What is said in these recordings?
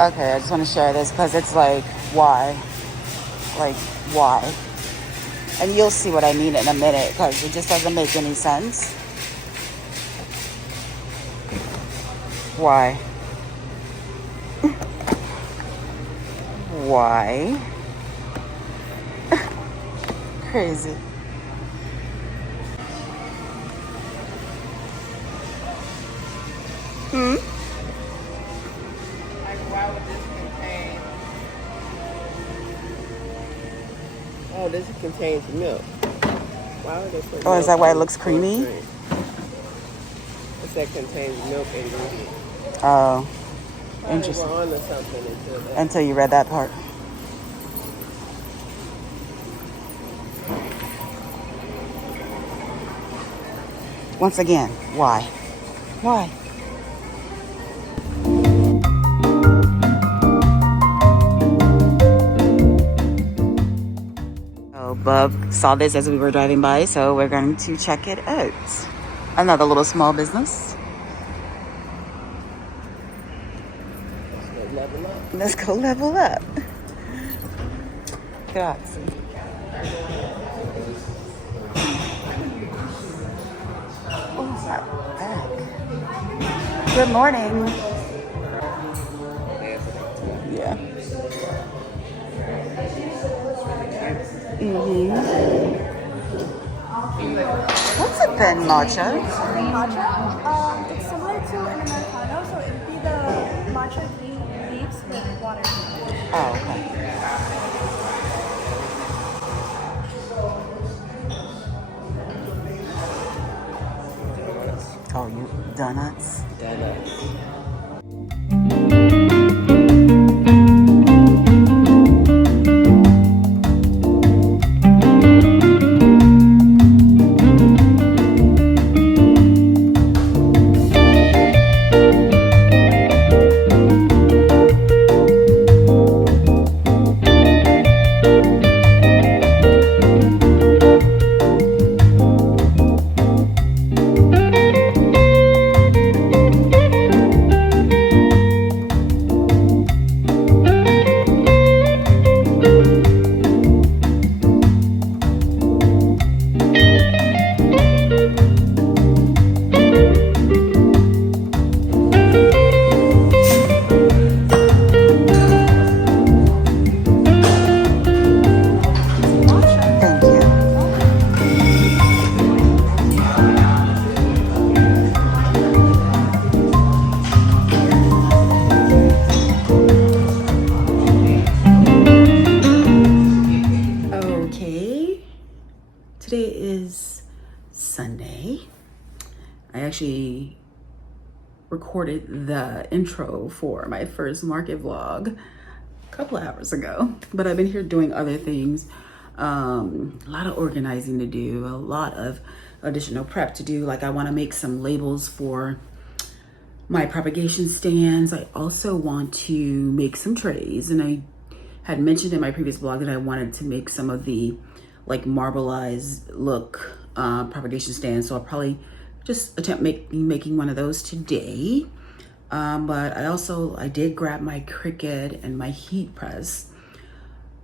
Okay, I just want to share this because it's like, why? Like, why? And you'll see what I mean in a minute because it just doesn't make any sense. Why? Why? Crazy. Hmm? Like, why would this contain? Oh, this contains milk. Why would they put Oh, is milk that why it in looks the creamy? drink? It said contains milk ingredient. Oh, Probably interesting. we're on to something until that. Until you read that part. Once again, why? Why? So Bub saw this as we were driving by, so we're going to check it out. Another little small business. Let's level up. Let's go level up. Grazie. Oh, my back. Good morning. Yeah. What's a thin matcha? Matcha? It's similar to an Americano, so it'd be the matcha leaves with water. Oh, okay. Oh, you donuts? Donuts. Thank you. Okay. Today is Sunday. I actually recorded the intro for my first market vlog a couple of hours ago, but I've been here doing other things. A lot of organizing to do, a lot of additional prep to do. Like I want to make some labels for my propagation stands. I also want to make some trays, and I had mentioned in my previous blog that I wanted to make some of the like marbleized look propagation stands. So I'll probably just attempt making one of those today. But I did grab my Cricut and my heat press,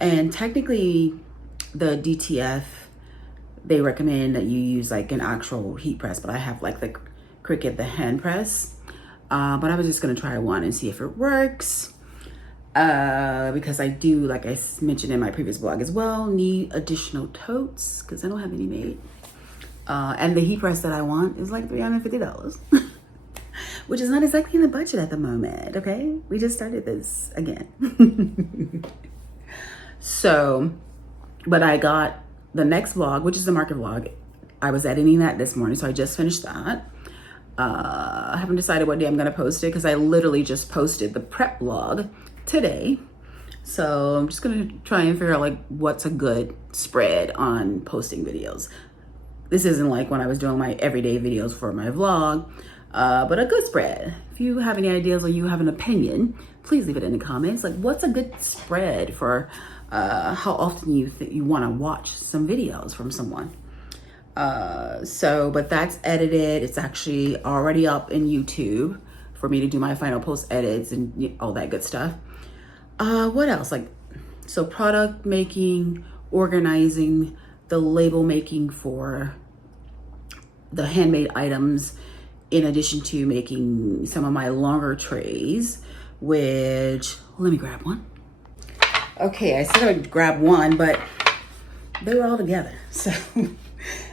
and technically the DTF, they recommend that you use like an actual heat press, but I have like the Cricut, the hand press. But I was just gonna try one and see if it works. Because I do, like I mentioned in my previous blog as well, need additional totes because I don't have any made. And the heat press that I want is like $350, which is not exactly in the budget at the moment, okay? We just started this again. So, but I got the next vlog, which is the market vlog. I was editing that this morning, so I just finished that. I haven't decided what day I'm gonna post it because I literally just posted the prep vlog today. So I'm just gonna try and figure out like what's a good spread on posting videos. This isn't like when I was doing my everyday videos for my vlog, but a good spread. If you have any ideas or you have an opinion, please leave it in the comments. Like what's a good spread for how often you think you wanna watch some videos from someone. But that's edited. It's actually already up in YouTube for me to do my final post edits and all that good stuff. What else? Like, so product making, organizing, the label making for the handmade items, in addition to making some of my longer trays, which, let me grab one. Okay, I said I would grab one, but they were all together. So,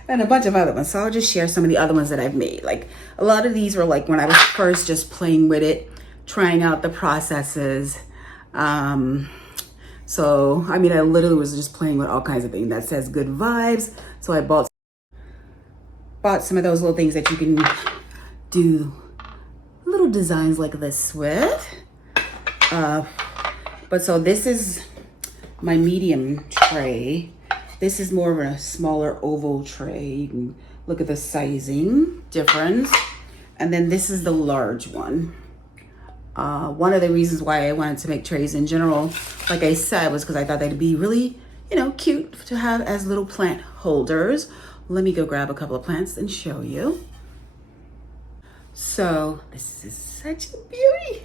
and a bunch of other ones. So I'll just share some of the other ones that I've made. Like, a lot of these were like when I was first just playing with it, trying out the processes. So, I mean, I literally was just playing with all kinds of things. That says good vibes. So I bought some of those little things that you can do little designs like this with. But so this is my medium tray. This is more of a smaller oval tray. You can look at the sizing difference. And then this is the large one. One of the reasons why I wanted to make trays in general, like I said, was because I thought they'd be really, you know, cute to have as little plant holders. Let me go grab a couple of plants and show you. So this is such a beauty.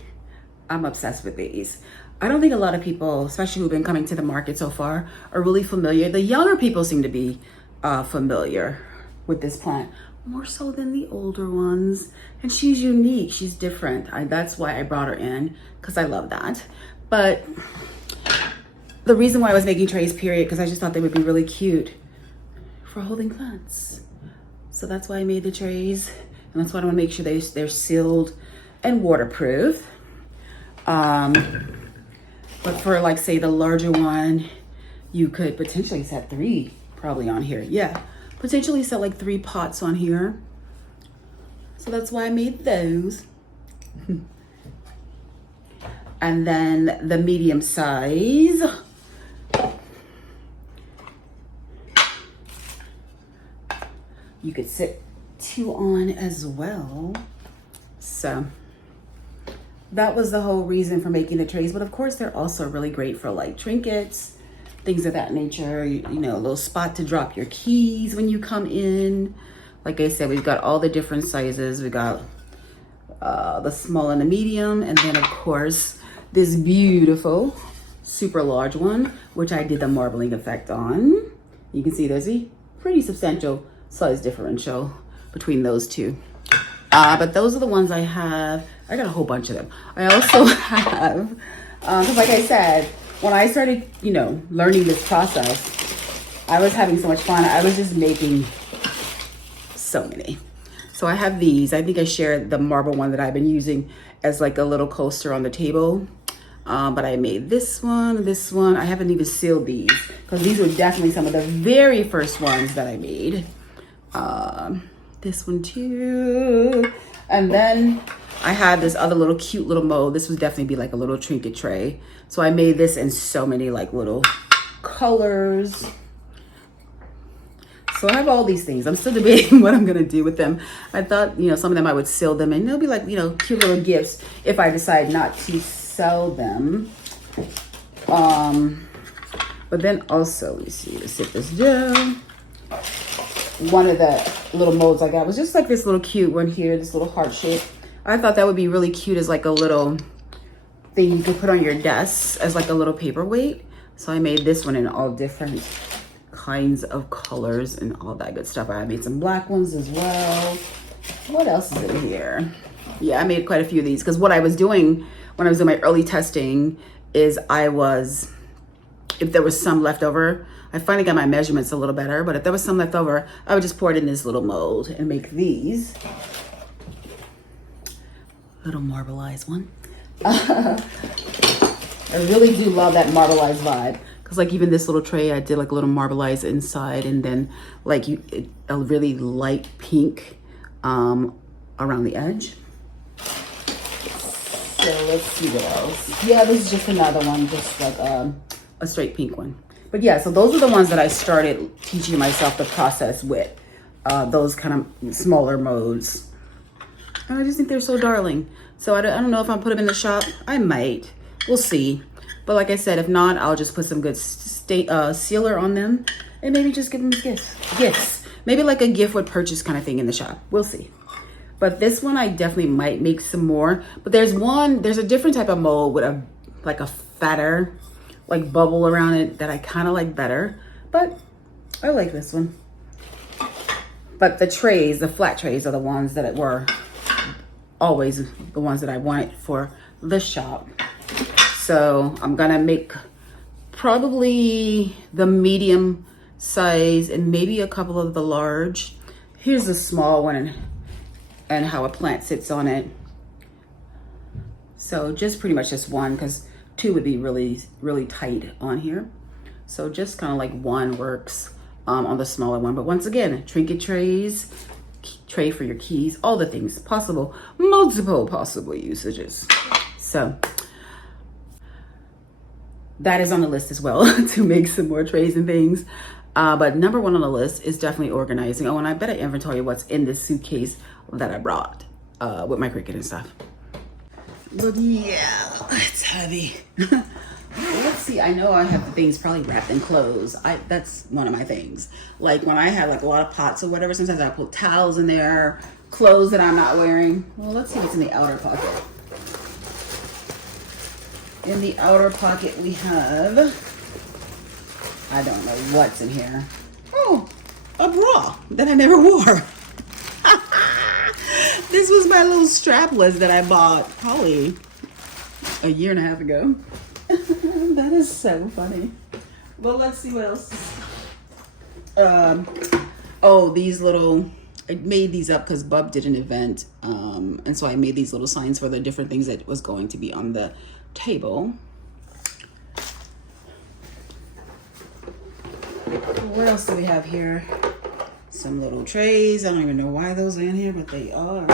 I'm obsessed with these. I don't think a lot of people, especially who've been coming to the market so far, are really familiar. The younger people seem to be familiar with this plant, more so than the older ones. And she's unique, she's different. That's why I brought her in, because I love that. But the reason why I was making trays, period, because I just thought they would be really cute for holding plants. So that's why I made the trays. And that's why I want to make sure they're sealed and waterproof. But for, like, say the larger one, you could potentially set 3 probably on here. Yeah, potentially set like 3 pots on here. So that's why I made those. And then the medium size, you could sit 2 on as well. So that was the whole reason for making the trays. But of course, they're also really great for like trinkets, things of that nature. You know, a little spot to drop your keys when you come in. Like I said, we've got all the different sizes. We got the small and the medium. And then of course, this beautiful, super large one, which I did the marbling effect on. You can see there's a pretty substantial size differential between those two. But those are the ones I have. I got a whole bunch of them. I also have, because like I said, when I started, you know, learning this process, I was having so much fun. I was just making so many. So I have these. I think I shared the marble one that I've been using as like a little coaster on the table. But I made this one. I haven't even sealed these because these were definitely some of the very first ones that I made. This one too. And then I had this other little cute little mold. This would definitely be like a little trinket tray. So I made this in so many like little colors. So I have all these things. I'm still debating what I'm gonna do with them. I thought, you know, some of them I would seal them and they'll be like, you know, cute little gifts if I decide not to sell them. But then also, let me see, let's sit this down. One of the little molds I got was just like this little cute one here, this little heart shape. I thought that would be really cute as like a little thing you could put on your desk as like a little paperweight. So I made this one in all different kinds of colors and all that good stuff. I made some black ones as well. What else is in here? Yeah, I made quite a few of these because what I was doing when I was doing my early testing is if there was some left over, I finally got my measurements a little better, but if there was some left over, I would just pour it in this little mold and make these. Little marbleized one. I really do love that marbleized vibe. Cause like even this little tray, I did like a little marbleized inside and then like a really light pink around the edge. So let's see what else. Yeah, this is just another one, just like a straight pink one. But yeah, so those are the ones that I started teaching myself the process with. Those kind of smaller modes. And I just think they're so darling. So I don't know if I'll put them in the shop. I might. We'll see. But like I said, if not, I'll just put some good sealer on them and maybe just give them gifts. Maybe like a gift with purchase kind of thing in the shop. We'll see. But this one I definitely might make some more. But there's a different type of mold with like a fatter, like bubble around it that I kind of like better, but I like this one. But the trays, the flat trays, are the ones that were always the ones that I wanted for the shop. So I'm gonna make probably the medium size and maybe a couple of the large. Here's the small one and how a plant sits on it. So just pretty much just one, because two would be really, really tight on here. So just kind of like one works on the smaller one. But once again, trinket trays, tray for your keys, all the things possible, multiple possible usages. So that is on the list as well to make some more trays and things. But number one on the list is definitely organizing. Oh, and I better inventory what's in this suitcase that I brought with my Cricut and stuff. But yeah, it's heavy. Let's see, I know I have the things probably wrapped in clothes. That's one of my things. Like when I have like a lot of pots or whatever, sometimes I put towels in there, clothes that I'm not wearing. Well, let's see what's in the outer pocket. In the outer pocket we have, I don't know what's in here. Oh, a bra that I never wore. This was my little strapless that I bought probably a year and a half ago. That is so funny. Well, let's see what else. Oh, these little, I made these up because Bub did an event. And so I made these little signs for the different things that was going to be on the table. What else do we have here? Some little trays. I don't even know why those are in here, but they are.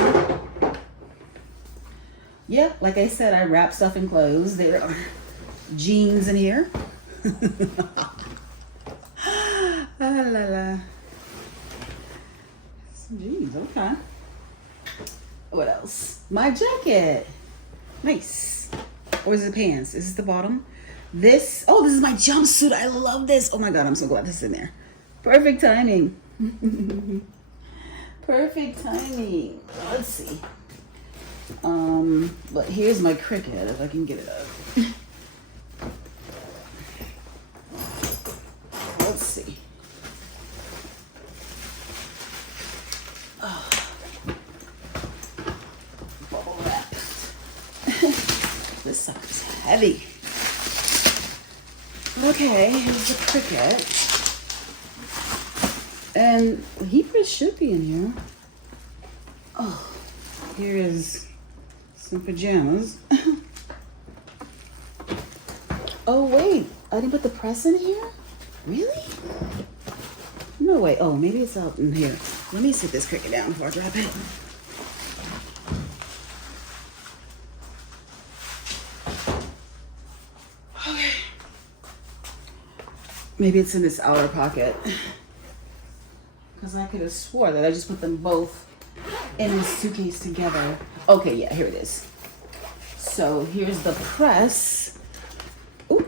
Yep, like I said, I wrap stuff in clothes. There are jeans in here. La la la. Some jeans, okay. What else? My jacket. Nice. Or is it pants? Is this the bottom? This, oh, this is my jumpsuit. I love this. Oh my God, I'm so glad this is in there. Perfect timing. Perfect timing. Let's see. But here's my Cricut, if I can get it up. Let's see. Oh. Bubble wrap. This sucker's heavy. Okay, here's the Cricut. And he should be in here. Oh, here is some pajamas. Oh wait, I didn't put the press in here? Really? No way. Oh, maybe it's out in here. Let me sit this Cricut down before I drop it. Okay. Maybe it's in this outer pocket. Because I could have swore that I just put them both in this suitcase together. Okay, yeah, here it is. So here's the press. Ooh.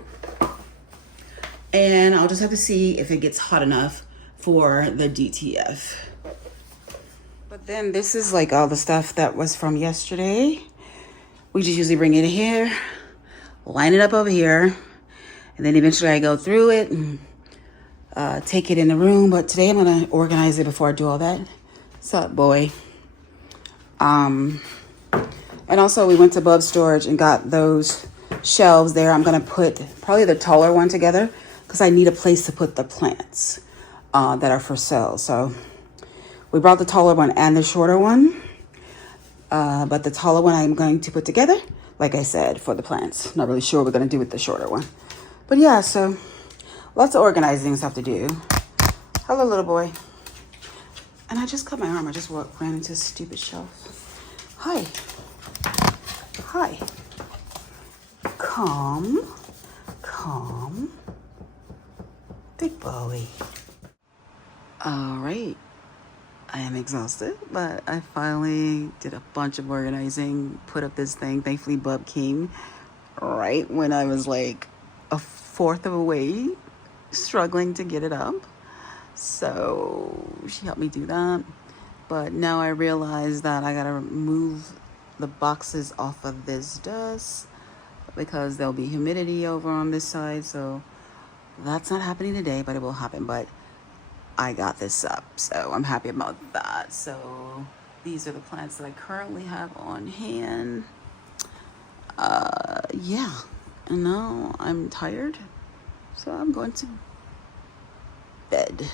And I'll just have to see if it gets hot enough for the DTF. But then this is like all the stuff that was from yesterday. We just usually bring it here, line it up over here, and then eventually I go through it and take it in the room. But today I'm gonna organize it before I do all that. What's up, boy? And also we went to Bub's storage and got those shelves there. I'm gonna put probably the taller one together because I need a place to put the plants that are for sale. So we brought the taller one and the shorter one. But the taller one I'm going to put together, like I said, for the plants. Not really sure what we're gonna do with the shorter one. But yeah, so lots of organizing stuff to do. Hello, little boy. And I just cut my arm. I just ran into a stupid shelf. Hi. Hi. Calm. Calm. Big boy. All right. I am exhausted, but I finally did a bunch of organizing, put up this thing. Thankfully, Bub came right when I was like a fourth of a way struggling to get it up. So she helped me do that. But now I realize that I gotta move the boxes off of this desk, because there'll be humidity over on this side. So that's not happening today, but it will happen. But I got this up, so I'm happy about that. So these are the plants that I currently have on hand. Yeah, and now I'm tired, so I'm going to bed.